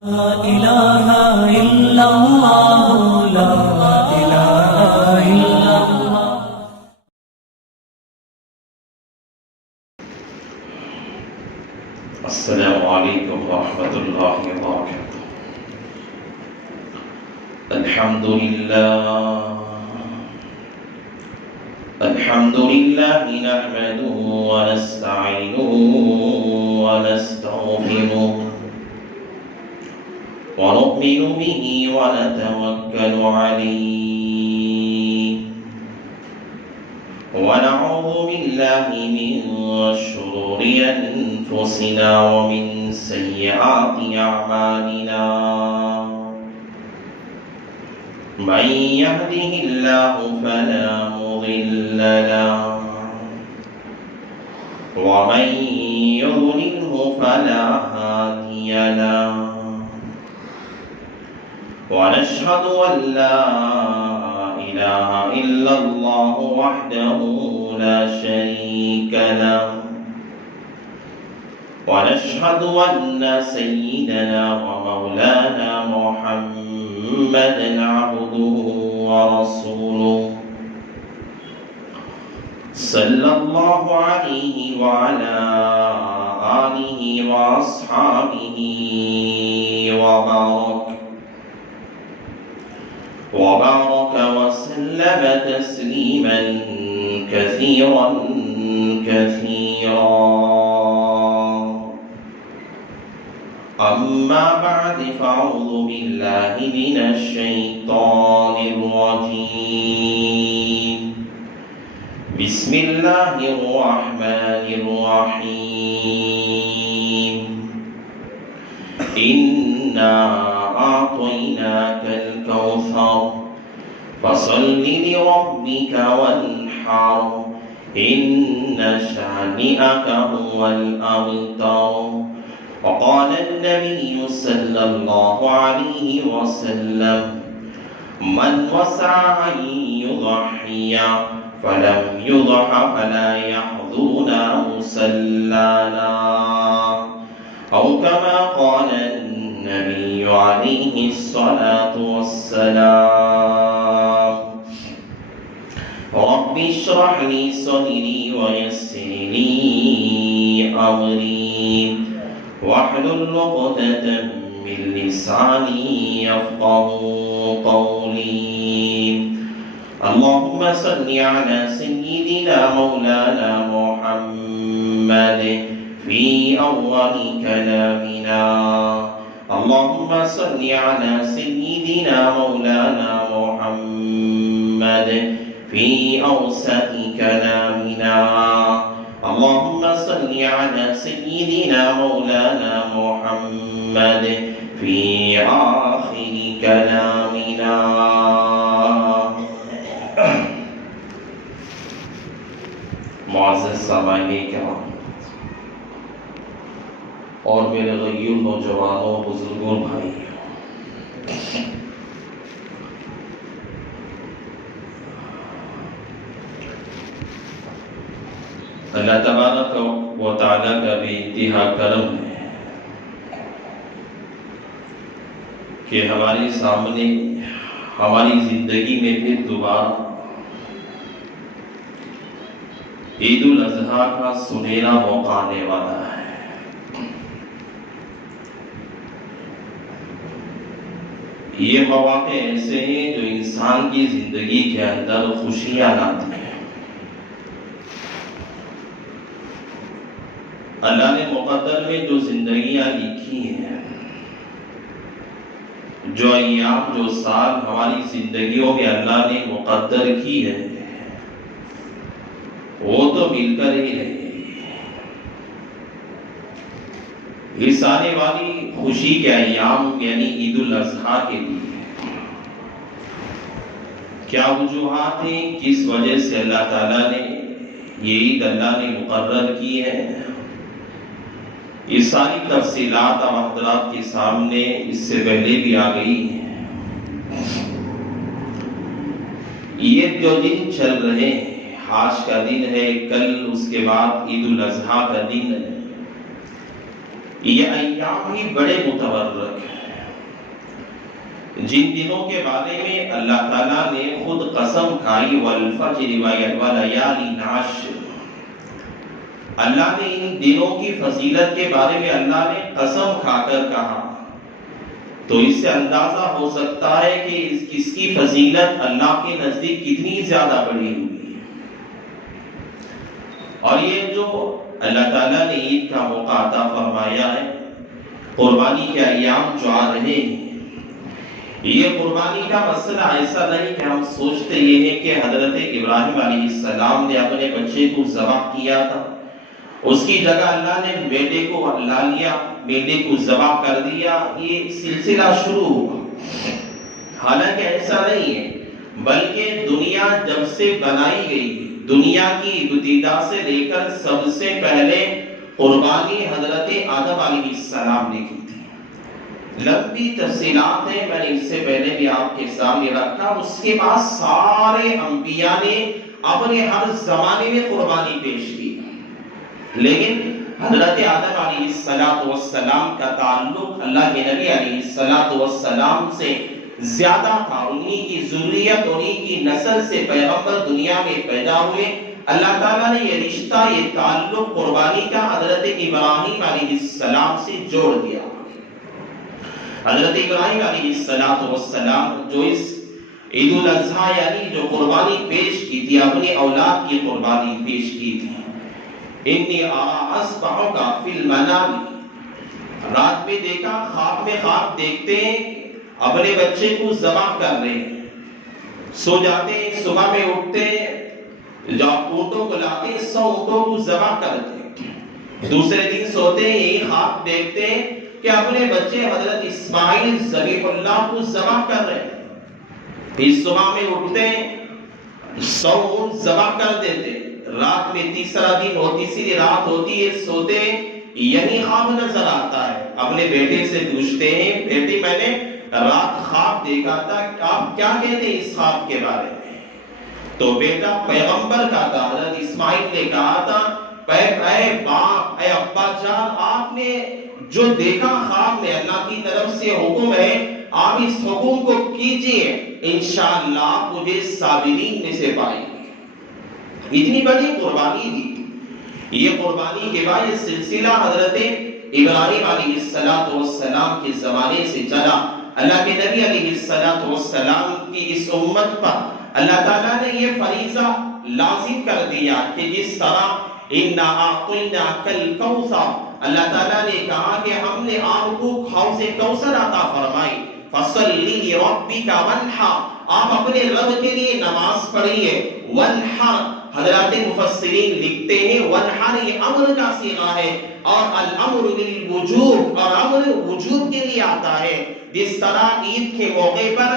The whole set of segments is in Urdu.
لا إله إلا الله لا إله إلا الله. السلام عليكم ورحمة الله وبركاته. الحمد لله نحمده ونستعينه ونستغفره ونؤمن به ونتوكل عليه ونعوذ بالله من شرور أنفسنا ومن سيئات أعمالنا من يهده الله فلا مضل له ومن يضلله فلا هادي له ونشهد أن لا إله إلا الله وحده لا شريك له ونشهد أن سيدنا ومولانا محمدا عبده ورسوله صلى الله عليه وعلى آله وأصحابه وبارك وسلم تسليما كثيرا أما بعد فأعوذ بالله من الشيطان الرجيم بسم الله الرحمن الرحيم إنا أعطيناك الكوثر فصل لربك وانحر إن شانئك هو الأبتر. وقال النبي صلى الله عليه وسلم من وسع أن يضحي فلم يضح فلا يحضرنا مصلانا أو كما قال النبي عليه الصلاة والسلام. رب اشرح لي صدري ويسر لي أمري واحلل عقدة من لساني يفقهوا قولي. اللهم صل على سيدنا مولانا محمد في أول كلامنا. اللهم صل على سيدنا مولانا محمد في أوسط كلامنا. اللهم صل على سيدنا مولانا محمد في آخر كلامنا. معزز سامعین کرام اور میرے غیور نوجوانوں بزرگوں بھائی، اللہ تبارک و تعالیٰ کا بھی انتہا کرم ہے کہ ہمارے سامنے ہماری زندگی میں پھر دوبارہ عید الاضحیٰ کا سنہرا موقع آنے والا ہے. یہ مواقع ایسے ہیں جو انسان کی زندگی کے اندر خوشیاں لاتے ہیں. اللہ نے مقدر میں جو زندگیاں لکھی ہیں، جو ایام جو سال ہماری زندگیوں میں اللہ نے مقدر کی ہے، وہ تو مل کر ہی رہے. اس آنے والی خوشی کے ایام یعنی عید الاضحیٰ کے لیے کیا وجوہات ہیں، کس وجہ سے اللہ تعالیٰ نے یہ عید اللہ نے مقرر کی ہے، یہ ساری تفصیلات اب حضرات کے سامنے اس سے پہلے بھی آ گئی ہیں. یہ جو دن چل رہے ہیں، آج کا دن ہے، کل اس کے بعد عید الاضحیٰ کا دن ہے، یہ ایام ہی بڑے متبرک ہیں. جن دنوں کے بارے میں اللہ تعالیٰ نے خود قسم کھائی والفجر ولیال عشر، اللہ نے ان دنوں کی فضیلت کے بارے میں اللہ نے قسم کھا کر کہا، تو اس سے اندازہ ہو سکتا ہے کہ اس کی فضیلت اللہ کے نزدیک کتنی زیادہ بڑی ہوئی۔ اور یہ جو اللہ تعالیٰ نے عید کا موقع عطا فرمایا ہے، قربانی کے ایام جو آ رہے ہیں، یہ قربانی کا مسئلہ ایسا نہیں کہ ہم سوچتے یہ ہے کہ حضرت ابراہیم علیہ السلام نے اپنے بچے کو ذبح کیا تھا، اس کی جگہ اللہ نے بیٹے کو لا لیا، بیٹے کو ذبح کر دیا، یہ سلسلہ شروع ہوا۔ حالانکہ ایسا نہیں ہے، بلکہ دنیا جب سے بنائی گئی، دنیا کی ابتدا سے لے کر سب سے پہلے قربانی حضرت آدم علیہ السلام نے کی تھی۔ لمبی تفصیلات ہیں، میں نے اس سے پہلے بھی آپ کے سامنے رکھا۔ اس کے بعد سارے انبیاء نے اپنے ہر زمانے میں قربانی پیش کی، لیکن حضرت آدم علیہ السلام کا تعلق اللہ کے نبی علیہ السلام سے زیادہ تھا، انہی کی ذریت، انہی کی نسل سے پیغمبر دنیا میں پیدا ہوئے۔ اللہ تعالیٰ نے یہ رشتہ، یہ تعلق قربانی کا حضرت ابراہیم علیہ السلام سے جوڑ دیا۔ حضرت ابراہیم علیہ السلام جو اس عید الاضحیٰ یعنی جو قربانی پیش کی تھی، اپنی اولاد کی قربانی پیش کی تھی۔ انی اصبحک فی المنام، رات میں دیکھا، خواب میں خواب دیکھتے ہیں اپنے بچے کو ذبح کر رہے ہیں، سو جاتے ہیں، صبح میں اٹھتے ہیں، جب اونٹوں کو لاتے ہیں، 100 اونٹوں کو ذبح کرتے ہیں، دوسرے دن سوتے ہیں، یہی خواب دیکھتے ہیں کہ اپنے بچے حضرت اسماعیل ذبیح اللہ کو ذبح کر رہے ہیں، پھر صبح میں اٹھتے ہیں، 100 اونٹ ذبح کر دیتے، رات میں تیسرا دن ہو، تیسری رات ہوتی ہے، سوتے ہیں، یہی خواب نظر آتا ہے، اپنے بیٹے سے پوچھتے ہیں، بیٹے میں نے رات خواب دیکھا تھا، آپ کیا کہتے ہیں اس خواب کے بارے میں؟ تو بیٹا پیغمبر کا تھا، حضرت اسماعیل نے کہا تھا، اے باپ، اے ابا جان، آپ نے جو دیکھا خواب میں اللہ کی طرف سے حکم ہے، آپ اس حکم کو کیجئے، انشاءاللہ آپ مجھے صابرین میں سے پائیں گے۔ اتنی بڑی قربانی دی۔ یہ قربانی کے بعد یہ سلسلہ حضرت ابراہیم علیہ السلام کے زمانے سے چلا۔ اللہ کے نبی علیہ السلام کی اس امت پر اللہ تعالیٰ نے یہ فریضہ لازم کر دیا کہ جس طرح اِنَّا أَعْطَيْنَاكَ الْكَوْثَرَ، اللہ تعالیٰ نے کہا کہ ہم نے آپ کو حوض کوثر عطا فرمائی، فَصَلِّ لِرَبِّكَ وَانْحَرْ، آپ اپنے رب کے لیے نماز پڑھیے، وَانْحَرْ، حضرات مفسرین لکھتے ہیں وَانْحَرْ یہ امر کا صیغہ ہے، اور الامر للوجوب، اور امر وجوب کے لیے آتا ہے۔ جس طرح عید کے موقع پر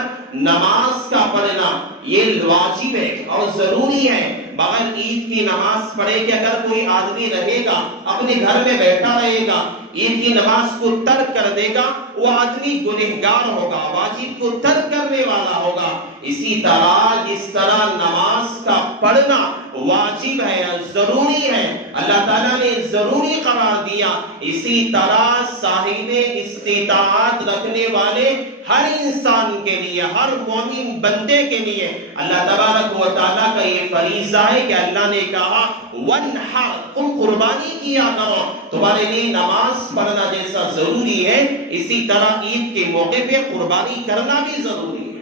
نماز کا پڑھنا یہ واجب ہے اور ضروری ہے، بغیر عید کی نماز پڑھے کہ اگر کوئی آدمی رہے گا، اپنے گھر میں بیٹھا رہے گا، عید کی نماز کو ترک کر دے گا، وہ آدمی گنہگار ہوگا، واجب کو ترک کرنے والا ہوگا۔ اسی طرح جس طرح نماز کا پڑھنا واجب ہے، ضروری ہے، اللہ تعالیٰ نے ضروری قرار دیا، اسی طرح صاحب استطاعت رکھنے والے ہر انسان کے لیے، ہر مومن بندے کے لیے اللہ تبارک و تعالیٰ کا یہ فریضہ ہے کہ اللہ نے کہا وَانْحَرْ، تم قربانی کیا کرو، تمہارے لیے نماز پڑھنا جیسا ضروری ہے، اسی طرح عید کے موقع پہ قربانی کرنا بھی ضروری ہے۔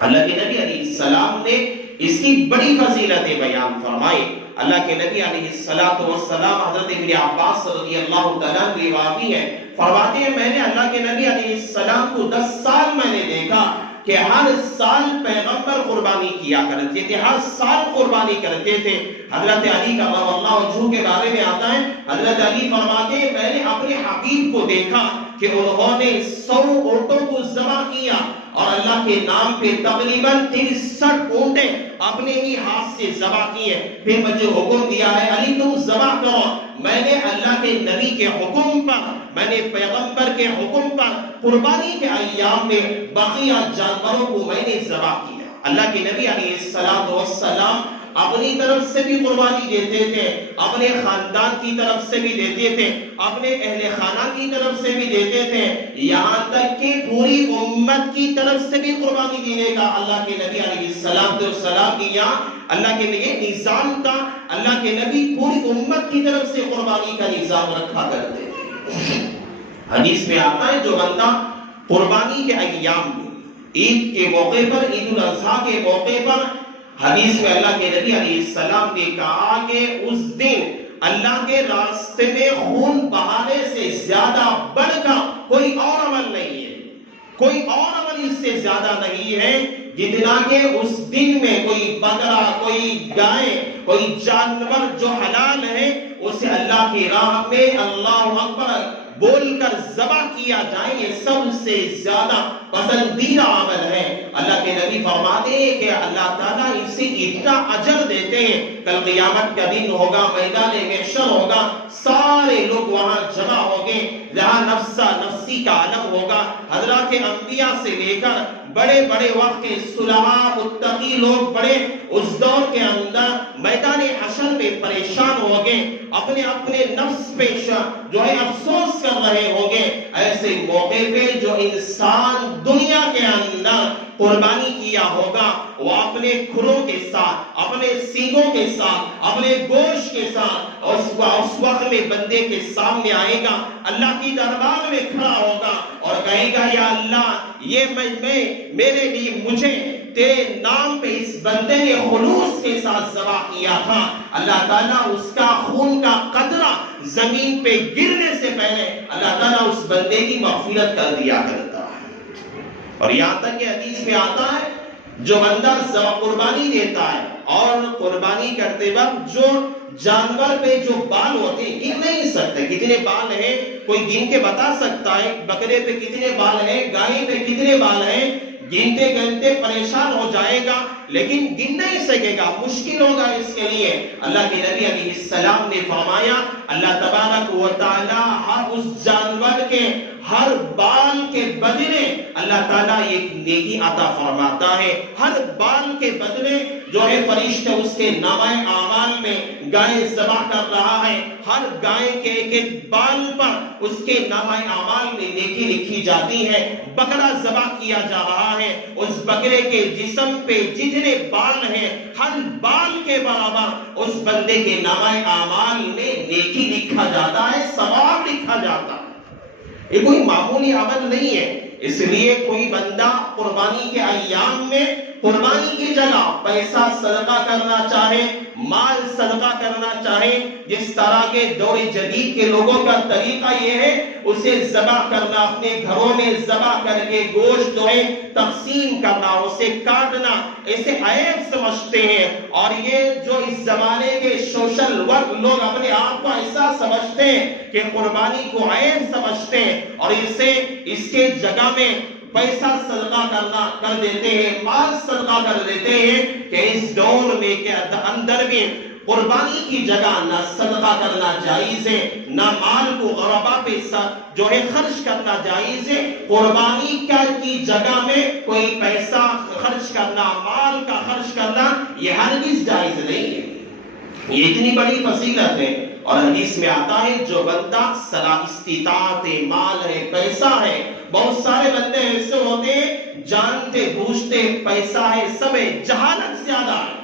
اللہ کے نبی علیہ السلام نے اس کی بڑی فضیلتیں بیان فرمائی۔ اللہ کے نبی علیہ السلام حضرت ابن عباس رضی اللہ تعالیٰ روایت ہے، فرماتے ہیں میں نے اللہ کے نبی علیہ السلام کو 10 سال میں نے دیکھا کہ ہر سال پیغمبر قربانی کیا کرتے تھے، ہر سال قربانی کرتے تھے۔ حضرت علی کا رضی اللہ عنہ کے بارے میں آتا ہے، حضرت علی فرماتے ہیں میں نے اپنے حبیب کو دیکھا کہ انہوں نے 100 اونٹوں کو ذبح کیا اور اللہ کے نام پہ تقریباً 63 اونٹیں اپنے ہی ہاتھ سے ذبح کیے۔ پھر مجھے حکم دیا ہے علی تم ذبح کرو، میں نے اللہ کے نبی کے حکم پر، میں نے پیغمبر کے حکم پر قربانی کے ایام میں بقیہ جانوروں کو میں نے ذبح کیا۔ اللہ کے نبی علیہ السلام اپنی طرف سے بھی قربانی دیتے تھے، اپنے خاندان کی طرف سے بھی دیتے تھے، اپنے اہل خانہ کی طرف سے بھی دیتے تھے، یہاں تک کہ پوری امت کی طرف سے بھی قربانی دینے کا اللہ کے نبی علیہ السلام کی یہاں اللہ کے لیے نظام تھا۔ اللہ کے نبی پوری امت کی طرف سے قربانی کا نظام رکھا کرتے تھے۔ حدیث میں آتا ہے جو بندہ قربانی کے ایام میں، عید کے موقع پر، عید الاضحیٰ کے موقع پر، حدیث میں اللہ کے نبی علیہ السلام نے کہا کہ اس دن اللہ کے راستے میں خون بہانے سے زیادہ بڑھ کر کوئی اور عمل نہیں ہے، کوئی اور عمل اس سے زیادہ نہیں ہے جتنا کہ اس دن میں کوئی بکرا، کوئی گائے، کوئی جانور جو حلال ہے اسے اللہ کی راہ میں اللہ اکبر بول کر ذبح کیا جائے، یہ سب سے زیادہ پسندیدہ عمل ہے۔ اللہ کے نبی فرماتے ہیں کہ اللہ تعالیٰ اسے اتنا اجر دیتے ہیں، کل قیامت کا دن ہوگا، میدان محشر ہوگا، سارے لوگ وہاں جمع ہوں گے، جہاں نفسا نفسی کا عالم ہوگا، حضرات انبیاء سے لے کر بڑے بڑے وقت کے صلحاء متقی لوگ بڑے اس دور کے اندر میدان حشر میں پریشان ہوں گے، اپنے اپنے نفس پہ جو ہے افسوس کر رہے ہوں گے۔ ایسے موقع پہ جو انسان دنیا کے اندر قربانی کیا ہوگا وہ اپنے کھروں کے ساتھ، اپنے سینگوں کے ساتھ، اپنے گوشت کے ساتھ اس وقت میں بندے کے سامنے آئے گا، اللہ کی دربار میں کھڑا ہوگا اور کہے گا یا اللہ یہ میرے لیے مجھے تیرے نام پہ اس بندے نے خلوص کے ساتھ ذبح کیا تھا۔ اللہ تعالیٰ اس کا خون کا قطرہ زمین پہ گرنے سے پہلے اللہ تعالیٰ اس بندے کی مغفرت کر دیا کرتا ہے۔ اور یہاں تک کہ حدیث میں آتا ہے جو بندہ قربانی دیتا ہے اور قربانی کرتے وقت جو جانور پہ جو بال ہوتے ہیں گن نہیں سکتے، کتنے بال ہیں کوئی گن کے بتا سکتا ہے، بکرے پہ کتنے بال ہیں، گائے پہ کتنے بال ہیں، گنتے گنتے پریشان ہو جائے گا لیکن گن نہیں سکے گا، مشکل ہوگا اس کے لیے۔ اللہ کے نبی علیہ السلام نے فرمایا اللہ تبارک و تعالی ہر اس جانور کے ہر بال کے بدلے اللہ تعالیٰ ایک نیکی عطا فرماتا ہے، ہر بال کے بدلے جو ہے فرشتے اس کے نامہ اعمال میں گائے ذبح کر رہا ہے، ہر گائے کے ایک ایک بال پر اس کے نامہ اعمال میں نیکی لکھی جاتی ہے۔ بکرا ذبح کیا جا رہا ہے، اس بکرے کے جسم پہ جتنے بال ہیں ہر بال کے برابر اس بندے کے نامہ اعمال میں نیکی لکھا جاتا ہے، ثواب لکھا جاتا ہے۔ یہ کوئی معمولی عمل نہیں ہے، اس لیے کوئی بندہ قربانی کے ایام میں قربانی کی جگہ پیسہ صدقہ کرنا چاہے، مال صدقہ کرنا چاہے، جس طرح کے دور جدید کے لوگوں کا طریقہ یہ ہے اسے ذبح کرنا، اپنے گھروں میں ذبح کر کے گوشت جو ہے تقسیم کرنا، اسے کاٹنا، اسے عیب سمجھتے ہیں۔ اور یہ جو اس زمانے کے سوشل ورک لوگ اپنے آپ کو ایسا سمجھتے ہیں کہ قربانی کو عیب سمجھتے ہیں اور اسے اس کے جگہ میں پیسہ صدقہ کرنا کر دیتے ہیں، مال صدقہ کر دیتے ہیں کہ اس دور میں کے اندر میں قربانی کی جگہ نہ صدقہ کرنا جائز ہے، نہ مال کو غربا پہ جو ہے خرچ کرنا جائز ہے۔ قربانی کی جگہ میں کوئی پیسہ خرچ کرنا، مال کا خرچ کرنا یہ ہرگز جائز نہیں ہے۔ یہ اتنی بڑی فضیلت ہے اور حدیث میں آتا ہے جو بندہ استطاعت مال ہے، پیسہ ہے، بہت سارے بندے ایسے ہوتے ہیں جانتے بوجھتے پیسہ ہے، سب ہے، جہالت زیادہ ہے،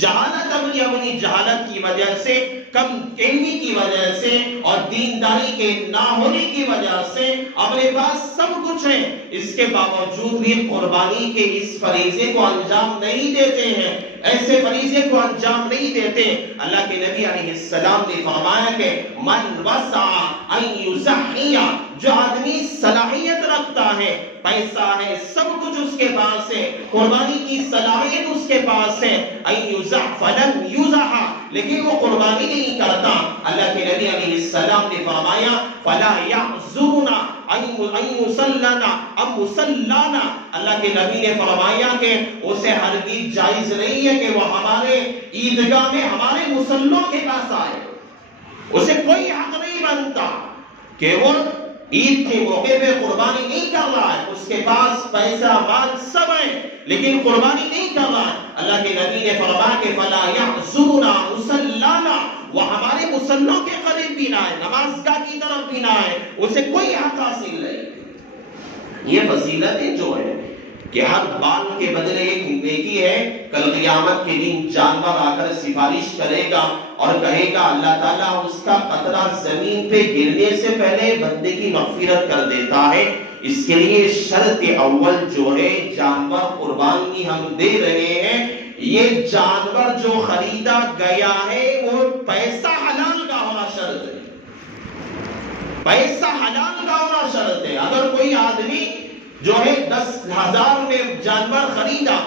جہالت اپنی جہالت کی وجہ سے، کم علمی کی وجہ سے اور دینداری کے نہ ہونے کی وجہ سے اپنے پاس سب کچھ ہے، اس کے باوجود بھی قربانی کے اس فریضے کو انجام نہیں دیتے ہیں، ایسے فریضے کو انجام نہیں دیتے۔ اللہ کے نبی علیہ السلام نے فرمایا کہ من وسع ان یضحی، جو آدمی صلاحیت رکھتا ہے، پیسہ ہے، سب کچھ اس کے پاس ہے، قربانی کی صلاحیت اس کے پاس ہے، ان یضح فلم یضح، لیکن وہ قربانی نہیں کرتا، اللہ کے نبی علیہ السلام نے فرمایا فلا یعذرنا ام مسلانا، اللہ کے نبی نے فرمایا کہ اسے ہرگز جائز نہیں ہے کہ وہ ہمارے عیدگاہ میں ہمارے مسلوں کے پاس آئے، اسے کوئی حق نہیں بنتا کہ وہ عید کے موقع پہ قربانی نہیں کر رہا ہے، اس اس کے پاس پیسہ مال سب ہے لیکن قربانی نہیں کر رہا. اللہ کے نبی نے فرمایا کہ فلا یحضرنا مصلانا، وہ ہمارے مصلوں کے قریب بھی نہ آئے، نماز گاہ کی طرف بھی نہ آئے، اسے کوئی حق حاصل نہیں. یہ فضیلتیں جو ہے کہ ہر بال کے بدلے ایک نیکی ہے. کل قیامت کے دن جانور آ کر سفارش کرے گا اور کہے گا اللہ تعالیٰ اس کا قطرہ زمین پہ گرنے سے پہلے بندے کی مغفرت کر دیتا ہے. اس کے لیے شرط اول جو ہے جانور قربانی ہم دے رہے ہیں، یہ جانور جو خریدا گیا ہے وہ پیسہ حلال کا ہونا شرط ہے. پیسہ حلال کا ہونا شرط ہے. اگر کوئی آدمی جو ہے 10,000 میں جانور خریدا،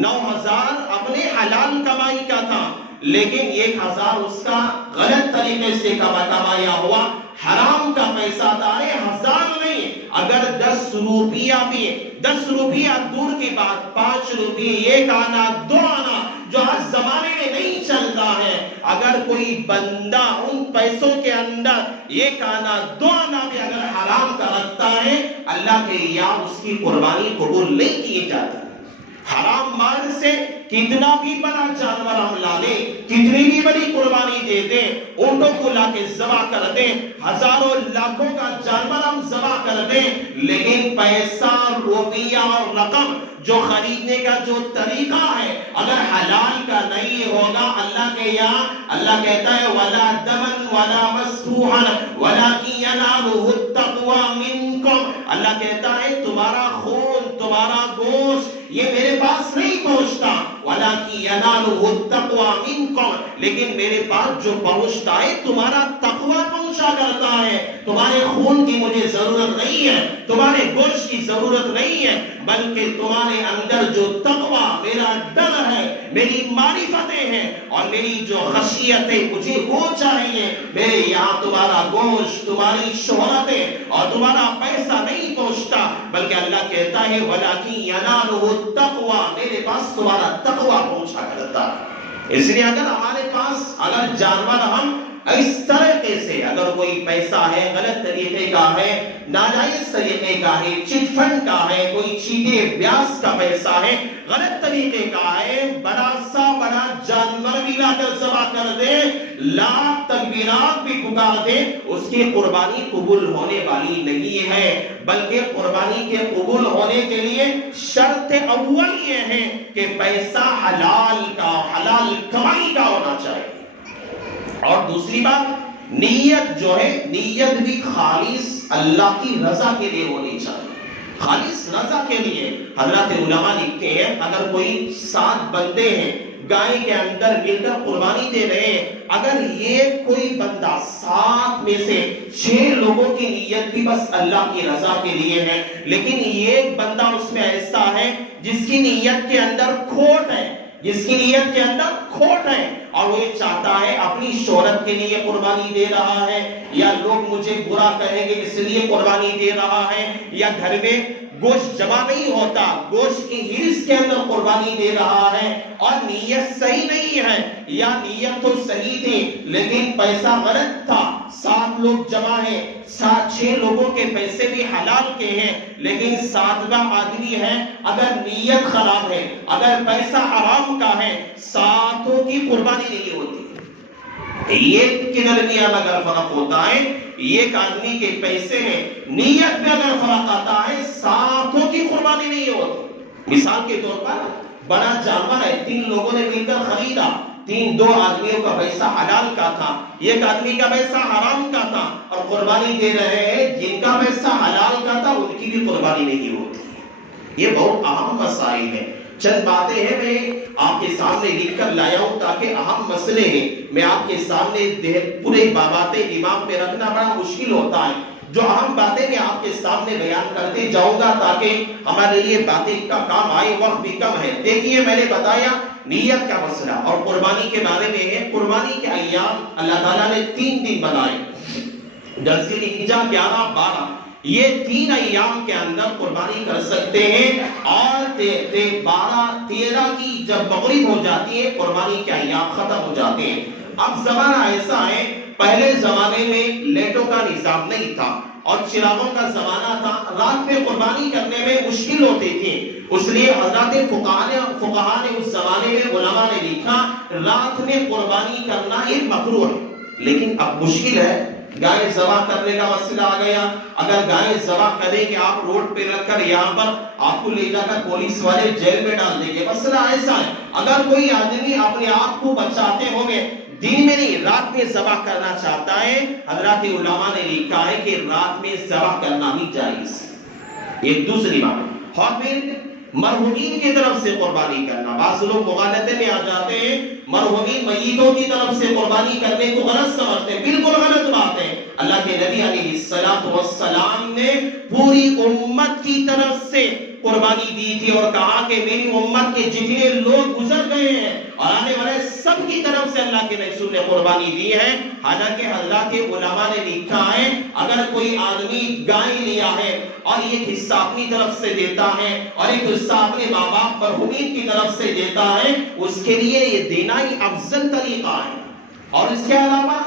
9,000 اپنے حلال کمائی کا تھا لیکن 1,000 اس کا غلط طریقے سے کمایا ہوا حرام کا پیسہ تھا. 1,000 نہیں، اگر 10 روپیہ بھی، 10 روپیہ دور کی بات، 5 روپیے، 1 آنا، 2 آنا جو آج زمانے میں نہیں چلتا ہے، اگر کوئی بندہ ان پیسوں کے اندر 1 آنا 2 آنا بھی اگر حرام کا رکھتا ہے، اللہ کے یاد اس کی قربانی قبول نہیں کی جاتی. حرام مال سے کتنا بھی بڑا جانور ہم لا لیں، کتنی بھی بڑی قربانی دے دیں، اونٹوں کو لا کے ذبح کر دیں، ہزاروں لاکھوں کا جانور ہم ذبح کر دیں، لیکن پیسہ، روپیہ اور رقم جو خریدنے کا جو طریقہ ہے اگر حلال کا نہیں ہوگا، اللہ کے یہاں اللہ کہتا ہے وَلَا دَمًا وَلَا مَسْفُوحًا وَلَكِنْ يَنَالُهُ التَّقْوَى مِنْكُمْ. اللہ کہتا ہے تمہارا خون، تمہارا گوشت یہ میرے پاس نہیں پہنچتا، وَلَكِنْ يَنَالُهُ التَّقْوَى مِنْكُمْ، لیکن میرے پاس جو پہنچتا ہے تمہارا تقوی پہنچا کرتا ہے. تمہارے خون کی مجھے ضرورت نہیں ہے، تمہارے گوشت کی ضرورت نہیں ہے، بلکہ تمہارے اندر جو تقوی، میرا ڈر ہے، میری معرفتیں ہیں اور میری جو خشیت ہے مجھے وہ چاہیے. میرے یہاں تمہارا گوشت، تمہاری شہرتیں اور تمہارا پیسہ نہیں پہنچتا، بلکہ اللہ کہتا ہے وَلَكِنْ يَنَالُهُ التَّقْوَى، میرے پاس تمہارا تقوی پہنچا کرتا ہے. اس لیے اگر ہمارے پاس اگر جانور ہم اس طریقے سے، اگر کوئی پیسہ ہے غلط طریقے کا ہے، ناجائز طریقے کا ہے، چٹ فنڈ کا ہے، کوئی چیٹے بیاس کا پیسہ ہے، غلط طریقے کا ہے، بڑا سا بڑا جانور بھی لا کر ذبح کر دے، لاکھ تکبیرات بھی پکار دے، اس کی قربانی قبول ہونے والی نہیں ہے. بلکہ قربانی کے قبول ہونے کے لیے شرط اول یہ ہے کہ پیسہ حلال کا، حلال کمائی کا ہونا چاہیے. اور دوسری بات، نیت جو ہے، نیت بھی خالص اللہ کی رضا کے لیے ہونی چاہیے، خالص رضا کے لیے. حضرات علماء لکھتے ہیں اگر کوئی 7 بندے ہیں گائے کے اندر مل کر قربانی دے رہے ہیں، اگر یہ کوئی بندہ 7 میں سے 6 لوگوں کی نیت بھی بس اللہ کی رضا کے لیے ہے، لیکن یہ بندہ اس میں ایسا ہے جس کی نیت کے اندر کھوٹ ہے، جس کی نیت کے اندر کھوٹ ہے اور وہ یہ چاہتا ہے اپنی شہرت کے لیے قربانی دے رہا ہے، یا لوگ مجھے برا کہیں گے اس لیے قربانی دے رہا ہے، یا گھر میں گوشت جمع نہیں ہوتا، گوشت کی ہرس کے اندر قربانی دے رہا ہے اور نیت صحیح نہیں ہے، یا نیت تو صحیح تھی لیکن پیسہ غلط تھا. 7 لوگ جمع ہیں، 6 لوگوں کے پیسے بھی حلال کے ہیں لیکن 7واں آدمی ہے، اگر نیت خراب ہے، اگر پیسہ حرام کا ہے، 7 کی قربانی نہیں ہوتی. ایک کے درمیان اگر فرق ہوتا ہے، ایک آدمی کے پیسے میں نیت میں اگر فرق آتا ہے، 7 کی قربانی نہیں ہوتی. مثال کے طور پر بڑا جانور ہے، 3 لوگوں نے مل کر خریدا، 2 آدمیوں کا پیسہ حلال کا تھا، ایک آدمی کا پیسہ حرام کا تھا، اور قربانی دے رہے ہیں، جن کا پیسہ حلال کا تھا ان کی بھی قربانی نہیں ہوتی. یہ بہت اہم مسائل ہیں. چند باتیں ہیں میں آپ کے سامنے لکھ کر لایا ہوں تاکہ اہم مسئلے ہیں میں آپ کے سامنے پورے باتیں دماغ میں رکھنا بڑا مشکل ہوتا ہے. جو اہم باتیں میں آپ کے سامنے بیان کرتے جاؤں گا تاکہ ہمارے لیے باتیں کا کام آئے، وقت بھی کم ہے. دیکھیے میں نے بتایا نیت کا مسئلہ اور قربانی کے بارے میں ہے. قربانی کے ایام اللہ تعالیٰ نے 3 دن بنائے، ذی الحجہ، 11، 12. یہ 3 ایام کے اندر قربانی کر سکتے ہیں اور 12، 13 کی جب مغرب ہو جاتی ہے قربانی کے ایام ختم ہو جاتے ہیں. اب زمانہ ایسا ہے، پہلے زمانے میں لیٹوں کا نظام نہیں تھا اور چراغوں کا زمانہ تھا، رات میں قربانی کرنے میں مشکل ہوتی تھی، اس لیے حضرات فقہا نے اس زمانے میں علماء نے لکھا رات میں قربانی کرنا ایک مکروہ ہے۔ لیکن اب مشکل ہے، گائے ذبح کرنے کا مسئلہ آ گیا۔ اگر گائے ذبح کریں کہ آپ روڈ پہ رکھ کر یہاں پر آپ کو لے جا کر پولیس والے جیل میں ڈال دیں گے، مسئلہ ایسا ہے۔ اگر کوئی آدمی اپنے آپ کو بچاتے ہوں گے، دن میں نہیں رات میں ذبح کرنا چاہتا ہے، حضرات علماء نے لکھا ہے کہ رات میں ذبح کرنا بھی جائز ہے۔ ایک دوسری بات، اور پھر مرحومین کی طرف سے قربانی کرنا، بعض لوگ مغالطے میں آ جاتے ہیں، مرحومین میتوں کی طرف سے قربانی کرنے کو غلط سمجھتے ہیں، بالکل غلط بات ہے۔ اللہ کے نبی علیہ السلام نے پوری امت کی طرف سے قربانی دی تھی اور کہا کہ میری امت کے جتنے لوگ گزر گئے ہیں اور آنے والے سب کی طرف سے اللہ کے رسول نے قربانی دی ہے۔ حالانکہ حضرات علماء نے لکھا ہے اگر کوئی آدمی گائے لیا ہے اور ایک حصہ اپنی طرف سے دیتا ہے اور ایک حصہ اپنے ماں باپ مرحومین کی طرف سے دیتا ہے، اس کے لیے یہ دینا ہی افضل طریقہ ہے۔ اور اس کے علاوہ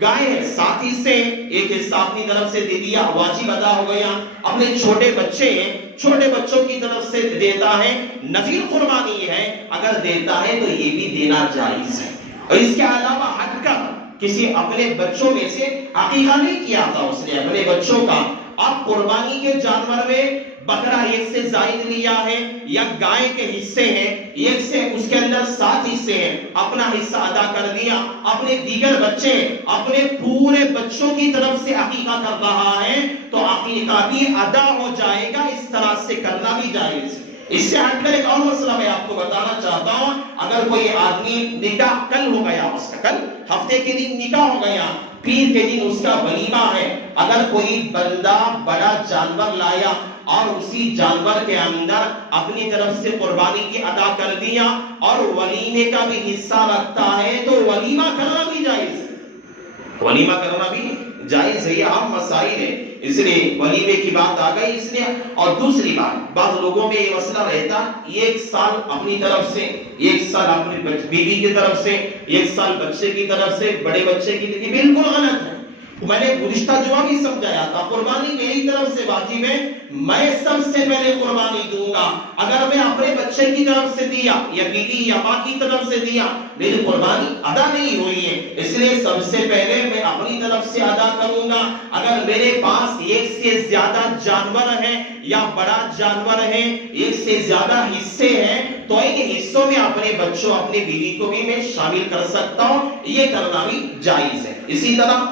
گائے 7 حصے، ایک حصہ اپنی طرف سے دے دیا، واجب ادا ہو گیا۔ اپنے چھوٹے بچے ہیں، چھوٹے بچوں کی طرف سے دیتا ہے، نفل قربانی ہے، اگر دیتا ہے تو یہ بھی دینا جائز ہے۔ اور اس کے علاوہ ہٹ کر کسی اپنے بچوں میں سے عقیقہ نہیں کیا تھا اس نے اپنے بچوں کا، اب قربانی کے جانور میں بکرا ایک سے زائد لیا ہے یا گائے کے حصے ہیں ایک سے، اس کے اندر 7 حصے ہیں، اپنا حصہ ادا کر دیا، اپنے دیگر بچے اپنے پورے بچوں کی طرف سے عقیقہ کر رہا ہے تو عقیقہ بھی ادا ہو جائے گا، اس طرح سے کرنا بھی جائز ہے۔ اس سے ہٹ کر ایک اور مسئلہ میں آپ کو بتانا چاہتا ہوں، اگر کوئی آدمی نکاح کل ہو گیا، اس کا کل ہفتے کے دن نکاح ہو گیا، پیر کے دن اس کا ولیمہ ہے، اگر کوئی بندہ بڑا جانور لایا اور اسی جانور کے اندر اپنی طرف سے قربانی کی ادا کر دیا اور ولیمے کا بھی حصہ رکھتا ہے تو ولیمہ کرنا بھی جائز ہے، ولیمہ کرنا بھی جائز ہے۔ یہ عام مسائل ہے، اس لیے ولیمے کی بات آ گئی اس لیے۔ اور دوسری بات، بعض لوگوں میں یہ مسئلہ رہتا 1 سال اپنی طرف سے، 1 سال اپنی بیوی کی طرف سے، 1 سال بچے کی طرف سے، بڑے بچے کی طرف سے، بالکل غلط ہے۔ میں نے گزشتہ جمعہ بھی سمجھایا تھا قربانی میری طرف سے واجب ہے، میں سب سے پہلے قربانی دوں گا۔ اگر میں اپنے بچے کی طرف سے دیا یا بیوی یا ماں کی طرف سے دیا، میری قربانی ادا نہیں ہوئی ہے، اس لیے سب سے پہلے میں اپنی طرف سے ادا کروں گا۔ اگر میرے پاس 1 سے زیادہ جانور ہیں یا بڑا جانور ہے، 1 سے زیادہ حصے ہیں تو ان حصوں میں اپنے بچوں اپنے بیوی کو بھی میں شامل کر سکتا ہوں، یہ کرنا بھی جائز ہے۔ اسی طرح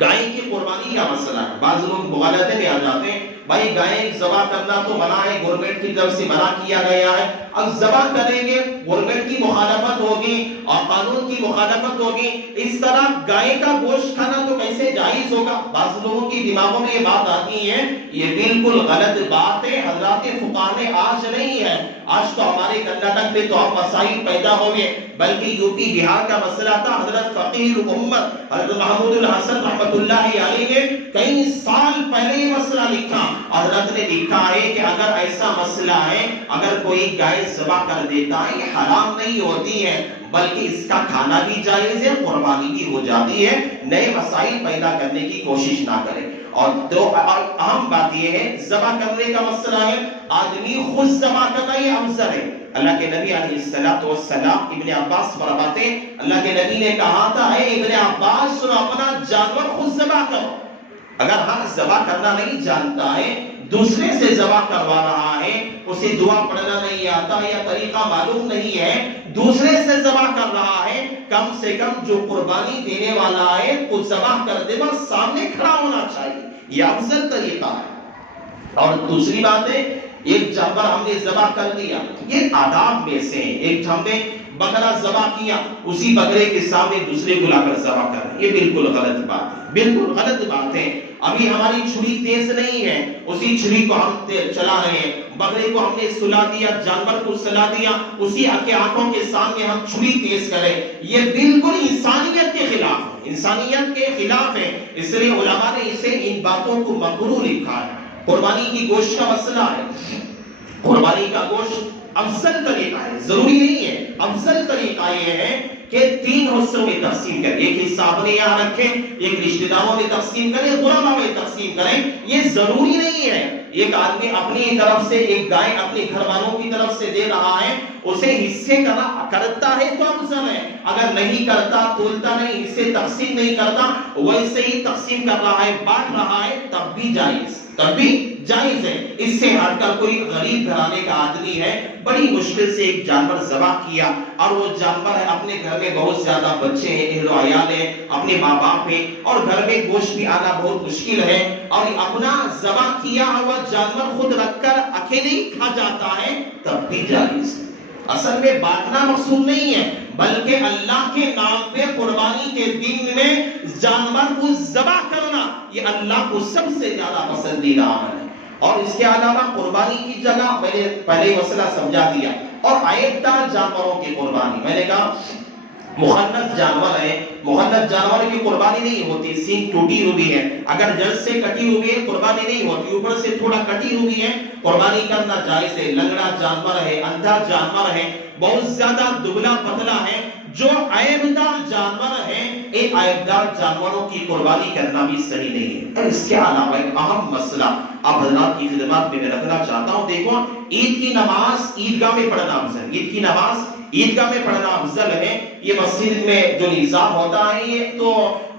گائے کی قربانی کا مسئلہ ہے، بعض لوگ مغالطے میں آ جاتے ہیں، بھائی گائے ذبح کرنا تو منع ہے، گورنمنٹ کی طرف سے منع کیا گیا ہے، اب ذبح کریں گے گورنمنٹ کی مخالفت ہوگی اور قانون کی مخالفت ہوگی، اس طرح گائے کا گوشت کھانا تو کیسے جائز ہوگا؟ بعض لوگوں کی دماغوں میں یہ بات آتی ہے، یہ بالکل غلط بات ہے۔ حضرات فقہا نے آج نہیں ہے، آج تو ہمارے کرناٹک میں تو اب مسائل پیدا ہو گئے، بلکہ یو پی بہار کا مسئلہ تھا۔ حضرت فقیہ الامت حضرت محمود الحسن رحمۃ اللہ علیہ نے کئی سال پہلے یہ مسئلہ لکھا، حضرت نے لکھا ہے کہ اگر ایسا مسئلہ ہے، اگر کوئی گائے ذبح کر دیتا ہے یہ حرام نہیں ہوتی ہے بلکہ اس کا کھانا بھی جائز ہے، قربانی بھی ہو جاتی ہے، نئے مسائل پیدا کرنے کی کوشش نہ کریں۔ اور دو اہم بات یہ ہے، ذبح کرنے کا مسئلہ ہے، آدمی خود ذبح کرنا یہ افضل ہے۔ اللہ کے نبی علیہ السلام ابن عباس فرماتے ہیں، اللہ کے نبی نے کہا تھا اے ابن عباس سن اپنا جانور خود ذبح کرو۔ اگر ہم ذبح کرنا نہیں جانتا ہے، دوسرے سے ذبح کروا رہا ہے، اسے دعا پڑھنا نہیں آتا یا طریقہ معلوم نہیں ہے، دوسرے سے ذبح کر رہا ہے، کم سے کم جو قربانی دینے والا ہے وہ ذبح کر دے بس سامنے کھڑا ہونا چاہیے، یہ افضل طریقہ ہے۔ اور دوسری بات ہے، ایک جانور ہم نے ذبح کر دیا، یہ آداب میں سے ایک ہم نے بکرا ذبح کیا، اسی بکرے کے سامنے دوسرے کو لا کر ذبح کر، یہ بالکل غلط بات ہے، بالکل غلط بات ہے۔ ابھی ہماری چھری تیز نہیں ہے، اسی چھری کو ہم چلا رہے ہیں، بکرے کو ہم نے سلا دیا، جانور کو سلا دیا، اسی کے آنکھوں کے سامنے ہم چھری تیز کریں، یہ بالکل انسانیت کے خلاف ہے، انسانیت کے خلاف ہے۔ اس لیے علماء نے اسے ان باتوں کو مکروہ لکھا ہے۔ قربانی کی گوشت کا مسئلہ ہے، قربانی کا گوشت افضل طریقہ ہے، ضروری نہیں ہے، افضل طریقہ یہ ہے کہ 3 حصوں میں تقسیم کریں، ایک حصہ اپنے یہاں رکھیں، ایک رشتہ داروں میں تقسیم کریں، غربا میں تقسیم کریں، یہ ضروری نہیں ہے، ایک آدمی اپنی طرف سے ایک گائے اپنے گھر والوں کی طرف سے دے رہا ہے، اسے حصے کرتا ہے تو افضل ہے، اگر نہیں کرتا، تولتا نہیں، حصے تقسیم نہیں کرتا، ویسے ہی تقسیم کر رہا ہے، بانٹ رہا ہے، تب بھی جائز ہے۔ اس سے ہٹ کر کوئی غریب گھرانے کا آدمی ہے، بڑی مشکل سے ایک جانور ذبح کیا، اور وہ جانور ہے، اپنے گھر میں بہت زیادہ بچے ہیں، اہل و عیال ہیں، اپنے ماں باپ ہیں، اور گھر میں گوشت بھی آنا بہت مشکل ہے، اور اپنا ذبح کیا ہوا جانور خود رکھ کر اکیلے ہی کھا جاتا ہے، تب بھی جائز ہے۔ اصل میں بانٹنا مقصود نہیں ہے، بلکہ اللہ کے نام پہ قربانی کے دن میں جانور کو ذبح کرنا، یہ اللہ کو سب سے زیادہ پسندیدہ عمل ہے۔ اور اس کے علاوہ قربانی کی جگہ میں نے پہلے مسئلہ سمجھا دیا، اور عیب دار جانوروں کی قربانی، میں نے کہا مخنث جانور ہے، مخنث جانور کی قربانی نہیں ہوتی، سینگ ٹوٹی ہوئی ہے، اگر جڑ سے کٹی ہوئی ہے قربانی نہیں ہوتی، اوپر سے تھوڑا کٹی ہوئی ہے، قربانی کرنا جائز ہے۔ لنگڑا جانور ہے، اندھا جانور ہے، بہت زیادہ دبلا پتلا ہے، جو عیبدار جانور ہیں، ایک عیبدار جانوروں کی قربانی کرنا بھی صحیح نہیں ہے۔ اور اس کے علاوہ ایک اہم مسئلہ آپ حضرات کی خدمات میں رکھنا چاہتا ہوں، دیکھو عید کی نماز عیدگاہ میں پڑھنا افضل ہے، عید کی نماز عیدگاہ میں پڑھنا افضل ہے، یہ مسجد میں جو نظام ہوتا ہے یہ تو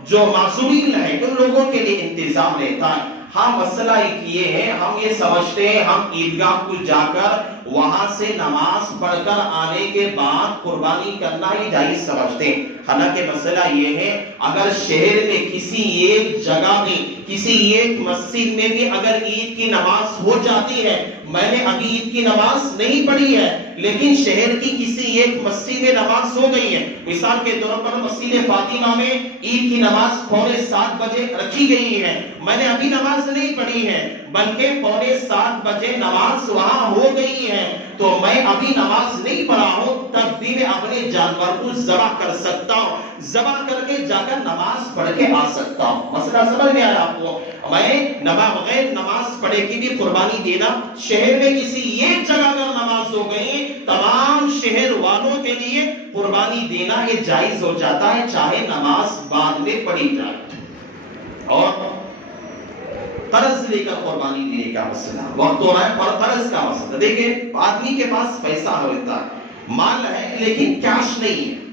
جو معذورین ہیں ان لوگوں کے لیے انتظام رہتا ہے۔ ہاں مسئلہ ایک یہ ہے، ہم یہ سمجھتے ہیں ہم عیدگاہ کو جا کر وہاں سے نماز پڑھ کر آنے کے بعد قربانی کرنا ہی جائز سمجھتے ہیں، حالانکہ مسئلہ یہ ہے اگر شہر میں کسی ایک جگہ میں کسی ایک مسجد میں بھی اگر عید کی نماز ہو جاتی ہے، میں نے ابھی عید کی نماز نہیں پڑھی ہے لیکن شہر کی کسی ایک مسجد میں نماز ہو گئی ہے، مثال کے طور پر مسجد فاطمہ میں عید کی نماز 6:45 بجے رکھی گئی ہے، میں نے ابھی نماز نہیں پڑھی ہے بلکہ 6:45 بجے نماز وہاں ہو گئی ہے، تو میں ابھی نماز نہیں پڑھا ہوں تب بھی میں اپنے جانور کو ذبح کر سکتا ہوں، ذبح کر کے جا کر نماز پڑھ کے آ سکتا ہوں۔ مسئلہ سمجھ میں آیا آپ کو؟ میں بغیر نماز پڑھے کی بھی قربانی دینا، شہر میں کسی ایک جگہ اگر نماز ہو گئی تمام شہر والوں کے لیے قربانی دینا یہ جائز ہو جاتا ہے، چاہے نماز بعد میں پڑھی جائے۔ اور قرض لے کر قربانی دینے کا مسئلہ، وقت ہو رہا ہے، اور قرض کا مسئلہ، دیکھیں آدمی کے پاس پیسہ ہوتا ہے، مال ہے لیکن کیش نہیں ہے،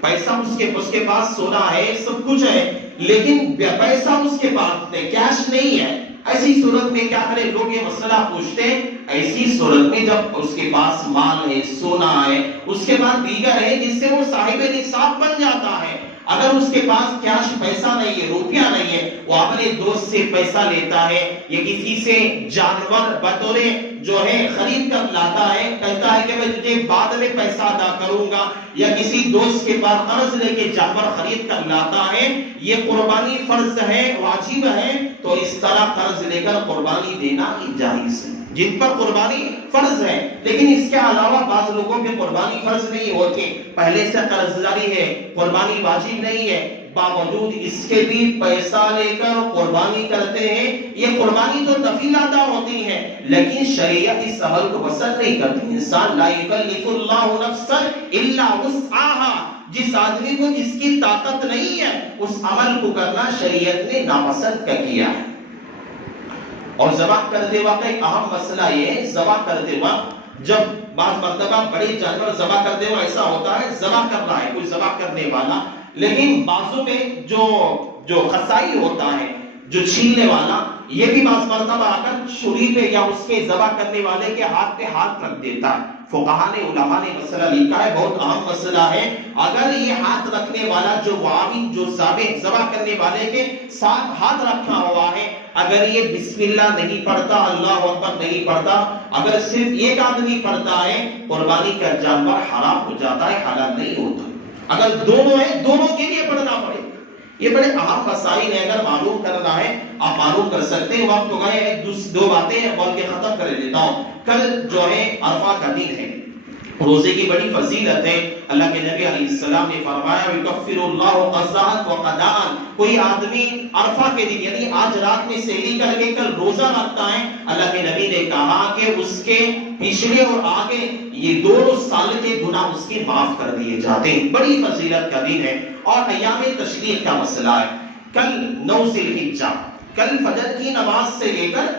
پیسہ اس کے پاس سونا ہے، سب کچھ ہے لیکن پیسہ اس کے پاس کیش نہیں ہے، ایسی صورت میں کیا کرے؟ لوگ یہ مسئلہ پوچھتے ہیں، ایسی صورت میں جب اس کے پاس مال ہے، سونا ہے، اس کے بعد دیگر ہے جس سے وہ صاحب نصاب بن جاتا ہے، اگر اس کے پاس کیش پیسہ نہیں ہے، روپیہ نہیں ہے، وہ اپنے دوست سے پیسہ لیتا ہے یا کسی سے جانور بطور جو ہے خرید کر لاتا ہے، کہتا ہے کہ میں تجھے بعد میں پیسہ ادا کروں گا، یا کسی دوست کے پاس قرض لے کے جانور خرید کر لاتا ہے، یہ قربانی فرض ہے، واجب ہے، تو اس طرح قرض لے کر قربانی دینا جائز ہے، جن پر قربانی فرض ہے۔ لیکن اس کے علاوہ بعض لوگوں پہ قربانی فرض نہیں ہوتی، پہلے سے قرض داری ہے، قربانی واجب نہیں ہے، باوجود اس کے بھی پیسہ لے کر قربانی کرتے ہیں، یہ قربانی تو تفصیل ادا ہوتی ہے لیکن شریعت اس عمل کو پسند نہیں کرتی۔ انسان لا یکلف اللہ نفسا الا وسعها، جس آدمی کو جس کی طاقت نہیں ہے اس عمل کو کرنا شریعت نے ناپسند کیا ہے۔ اور ذبح کرتے وقت ایک اہم مسئلہ یہ ہے، ذبح کرتے وقت جب بعض مرتبہ بڑے جانور ذبح کرتے ہوئے ایسا ہوتا ہے ذبح کر رہا ہے کوئی ذبح کرنے والا، لیکن بازو میں جو خصائی ہوتا ہے، جو چھیلنے والا، یہ بھی بعض مرتبہ آ کر چھری پہ یا اس کے ذبح کرنے والے کے ہاتھ پہ ہاتھ رکھ دیتا ہے۔ فقہاء نے علماء نے مسئلہ لکھا ہے، بہت اہم مسئلہ ہے، اگر یہ ہاتھ رکھنے والا جو معاون جو ذبح کرنے والے کے ساتھ ہاتھ رکھا ہوا ہے، اگر یہ بسم اللہ نہیں پڑھتا، اللہ اکبر نہیں پڑھتا، اگر صرف ایک آدمی پڑھتا ہے، قربانی کا جانور حرام ہو جاتا ہے، حلال نہیں ہوتا۔ اگر دونوں ہیں، دونوں کے لیے پڑھنا پڑے، یہ بڑے اہم مسائل ہیں، اگر معلوم کرنا ہے آپ معلوم کر سکتے ہیں۔ وقت ہو گئے، دو باتیں بول کے ختم کر دیتا ہوں۔ کل جو ہے عرفہ کا دن ہے، روزے کی بڑی فضیلت ہے، اللہ کے نبی علیہ السلام نے فرمایا یکفر اللہ قضاء و قضاء، کوئی آدمی عرفہ کے دن یعنی آج رات میں سحری کر کے کل روزہ رکھتا ہے، اللہ کے نبی نے کہا کہ اس کے پچھلے اور آگے یہ 2 سال کے گناہ اس کے معاف کر دیے جاتے ہیں، بڑی فضیلت کا دن ہے۔ اور ایام تشریق کا مسئلہ ہے، کل 9 ذی الحجہ، کل فجر کی نماز سے لے کر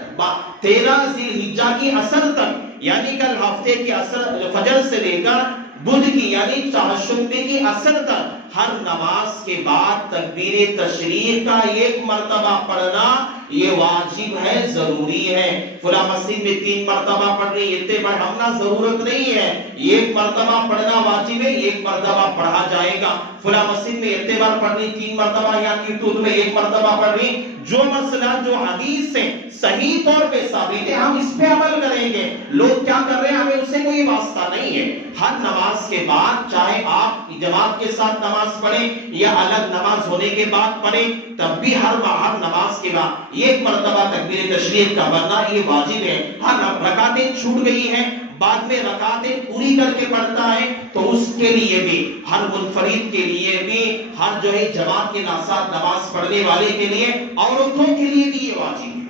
13 ذی الحجہ کی عصر تک، یعنی کل ہفتے کی عصر فجر سے لے کر بدھ کی یعنی چہارشنبے کی عصر تک ہر نماز کے بعد تکبیر تشریق کا 1 مرتبہ پڑھنا یہ واجب ہے، ضروری ہے۔ فلاں مسجد میں 3 مرتبہ پڑھ رہی ہے، اتنے بڑھانا ضرورت نہیں ہے، 1 مرتبہ پڑھنا واجب ہے، 1 مرتبہ پڑھا جائے گا۔ فلاں مسجد میں اتنے بار پڑھ رہی 3 مرتبہ، یعنی یوٹیوب میں 1 مرتبہ پڑھ رہی، جو مسئلہ جو حدیث سے صحیح طور پہ ثابت ہے ہم اس پہ عمل کریں گے۔ لوگ کیا کر رہے ہیں ہمیں اس سے کوئی واسطہ نہیں ہے۔ ہر نماز کے بعد چاہے آپ جماعت کے ساتھ نماز پڑھیں یا الگ نماز ہونے کے بعد پڑھیں، تب بھی ہر نماز کے بعد 1 مرتبہ تکبیر تشریق کا پڑھنا یہ واجب ہے۔ ہر رکعتیں چھوٹ گئی ہیں، بعد میں رکعتیں پوری کر کے پڑھتا ہے تو اس کے لیے بھی، ہر منفرد کے لیے بھی، ہر جو ہے جماعت کے ساتھ نماز پڑھنے والے کے لیے، عورتوں کے لیے بھی یہ واجب ہے،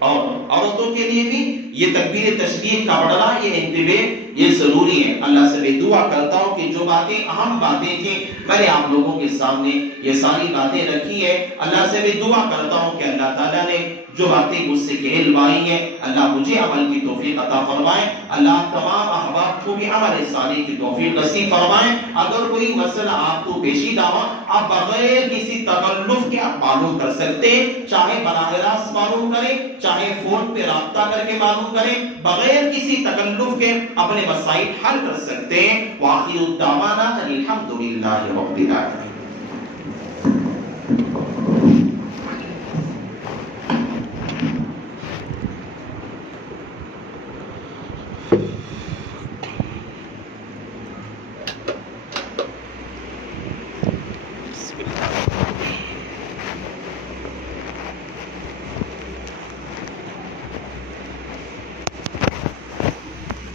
اور عورتوں کے لیے بھی یہ تکبیر تشریق کا پڑھنا یہ انتباہ یہ ضروری ہے۔ اللہ سے میں دعا کرتا ہوں کہ جو باتیں اہم باتیں تھیں میں نے آپ لوگوں کے سامنے یہ ساری باتیں رکھی ہے، اللہ سے میں دعا کرتا ہوں کہ اللہ تعالیٰ نے جو باتیں مجھ سے کہلوائی ہیں اللہ مجھے عمل کی توفیق عطا فرمائے، اللہ تمام احباب کو بھی عمل صالح کی توفیق نصیب فرمائے۔ اگر کوئی مسئلہ آپ کو پیچیدہ ہو آپ بغیر کسی تکلف کے آپ معلوم کر سکتے ہیں، چاہے براہ راست معلوم کریں، چاہے فون پہ رابطہ کر کے معلوم کریں، بغیر کسی تکلف کے اپنے مسائل حل کر سکتے ہیں۔ وآخر الدعوانا الحمدللہ رب العالمین۔